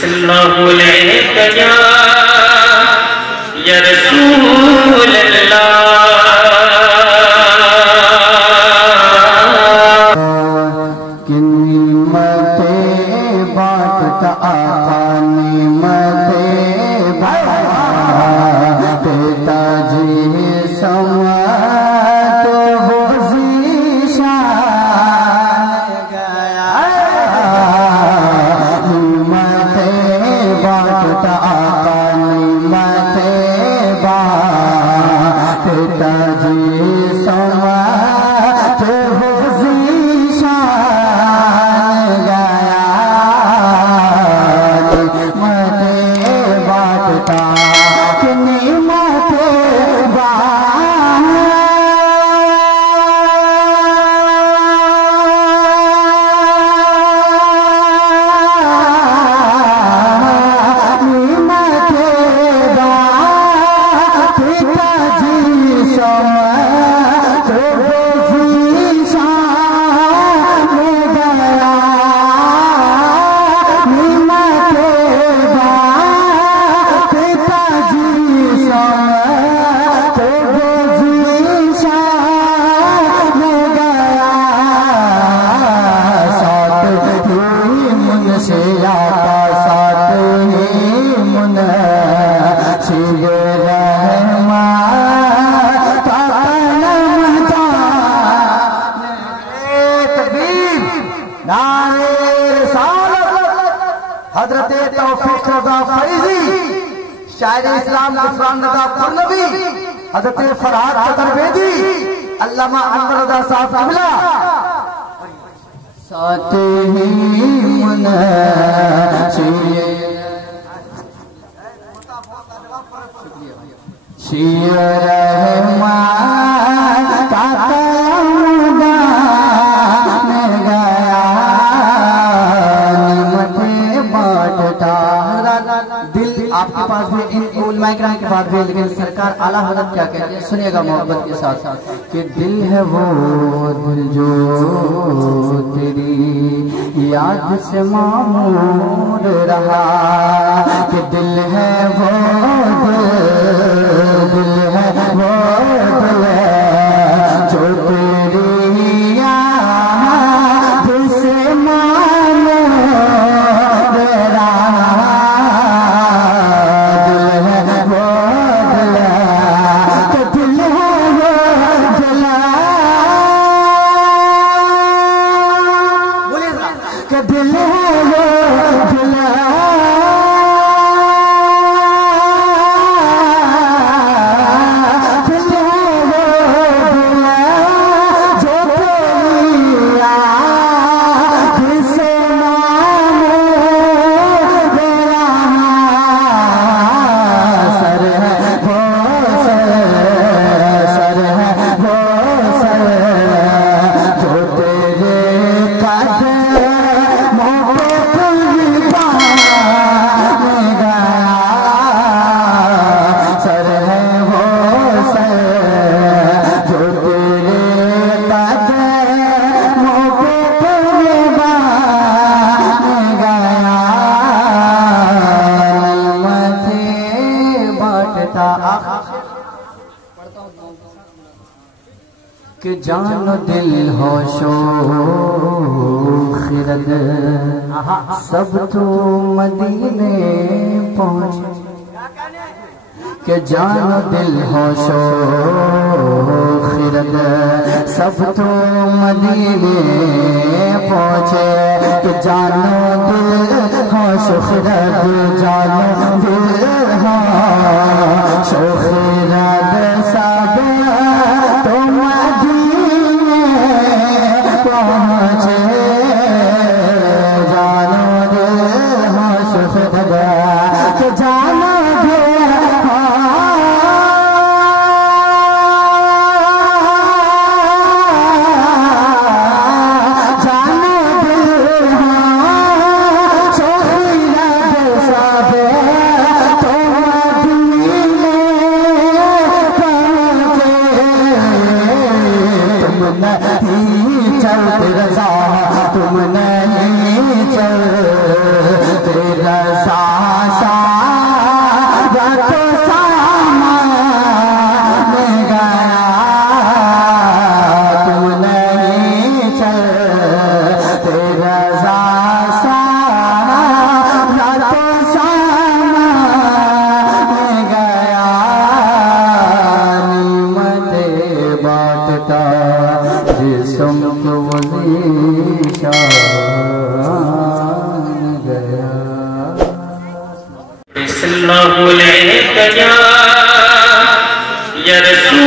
सल्लल्लाहु अलैहि या रसूल हज़रत फरहाद चतुर्वेदी अल्लामा अनवर रज़ा साहब किबला साथ ही आपके पास भी इन उलमाए किराम के पास भी, लेकिन सरकार आला हज़रत क्या कहते हैं, सुनिएगा मोहब्बत के साथ कि दिल है वो दिल जो तेरी याद से मामूर रहा, कि दिल है वो दिल है वो दिल जो तेरी याद से मामूर रहा। कि जानो दिल होशो खिरद सब तो मदीने पहुँच, कि जानो दिल होशो खिरद सब तो मदीने पहुँचे, कि जानो दिल होशो खिरद जानो दिल होशो खिरद सब तो मदीने पहुँचे, जानो दिल होशो खिरद कि जानो दिल तेरा सारा रातो सामा गया निमते बांटता जिस्म को वज़ीशान गया। सल्लल्लाहु अलैहि या रसूल